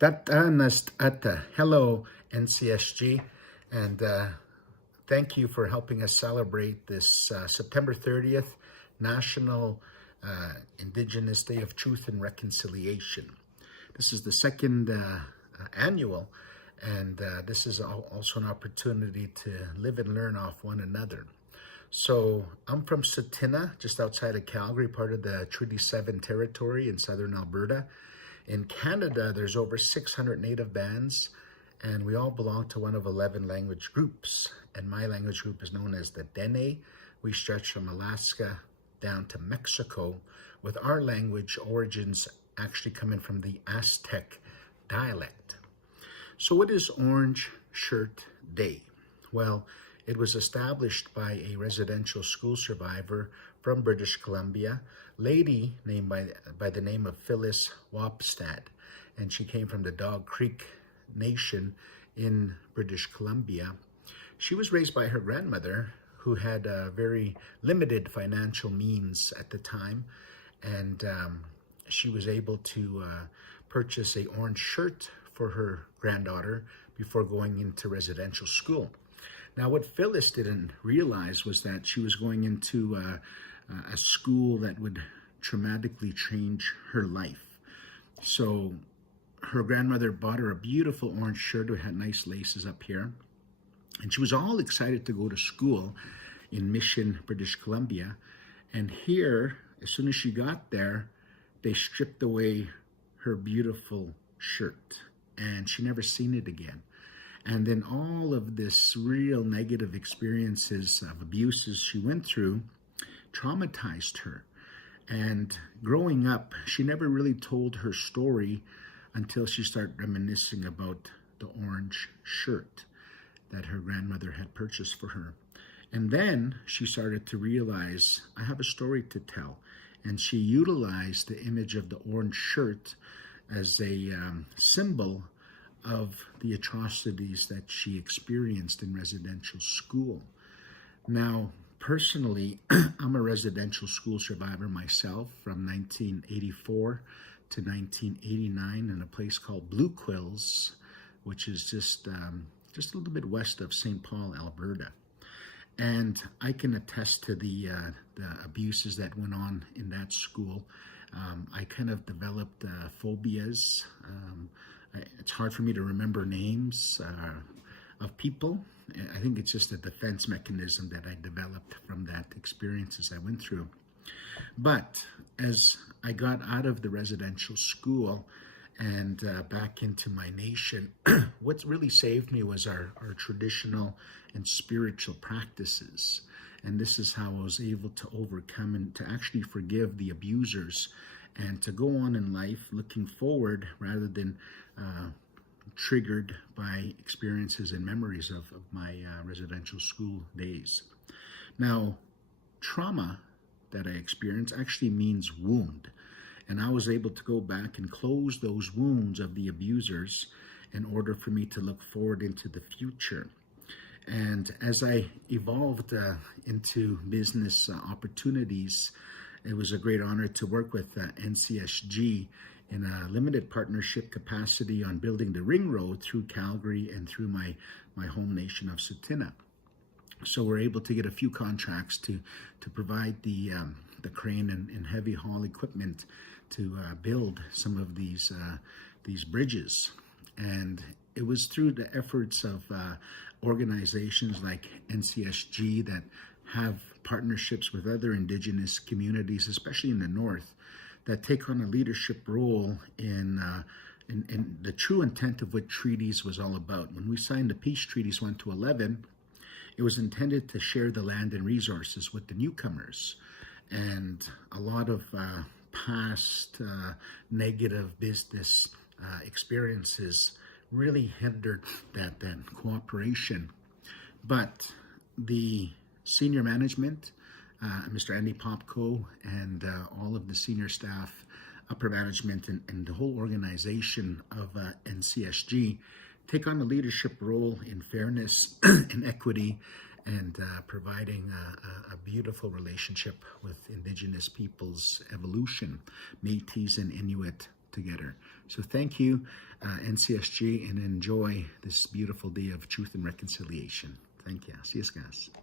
Tata nast ata. Hello, NCSG, and thank you for helping us celebrate this September 30th National Indigenous Day of Truth and Reconciliation. This is the second annual, and this is also an opportunity to live and learn off one another. So I'm from Tsuut'ina, just outside of Calgary, part of the Treaty 7 territory in southern Alberta. In Canada, there's over 600 native bands, and we all belong to one of 11 language groups. And my language group is known as the Dene. We stretch from Alaska down to Mexico, with our language origins actually coming from the Aztec dialect. So what is Orange Shirt Day? Well, it was established by a residential school survivor from British Columbia, lady named by the name of Phyllis Wapstad, and she came from the Dog Creek Nation in British Columbia. She was raised by her grandmother, who had very limited financial means at the time, and she was able to purchase a orange shirt for her granddaughter before going into residential school. Now, what Phyllis didn't realize was that she was going into a school that would traumatically change her life. So her grandmother bought her a beautiful orange shirt that had nice laces up here. And she was all excited to go to school in Mission, British Columbia. And here, as soon as she got there, they stripped away her beautiful shirt, and she never seen it again. And then all of this real negative experiences of abuses she went through traumatized her. And growing up, she never really told her story until she started reminiscing about the orange shirt that her grandmother had purchased for her. And then she started to realize, I have a story to tell. And she utilized the image of the orange shirt as a symbol of the atrocities that she experienced in residential school. Now, personally, I'm a residential school survivor myself from 1984 to 1989 in a place called Blue Quills, which is just a little bit west of St. Paul, Alberta. And I can attest to the abuses that went on in that school. I kind of developed phobias. It's hard for me to remember names of people. I think it's just a defense mechanism that I developed from that experiences I went through. But as I got out of the residential school and back into my nation, what really saved me was our traditional and spiritual practices. And this is how I was able to overcome and to actually forgive the abusers and to go on in life looking forward rather than triggered by experiences and memories of my residential school days. Now, trauma that I experienced actually means wound. And I was able to go back and close those wounds of the abusers in order for me to look forward into the future. And as I evolved into business opportunities, it was a great honor to work with NCSG in a limited partnership capacity on building the ring road through Calgary and through my home nation of Tsuut'ina. So we're able to get a few contracts to provide the crane and heavy haul equipment to build some of these bridges. And it was through the efforts of organizations like NCSG that have partnerships with other Indigenous communities, especially in the North, that take on a leadership role in the true intent of what treaties was all about. When we signed the peace treaties 1 to 11, it was intended to share the land and resources with the newcomers. And a lot of past negative business experiences really hindered that cooperation. But the senior management, Mr. Andy Popko, and all of the senior staff, upper management, and the whole organization of NCSG take on a leadership role in fairness and equity and providing a beautiful relationship with Indigenous peoples' evolution, Métis and Inuit together. So thank you, NCSG, and enjoy this beautiful day of truth and reconciliation. Thank you. See you guys.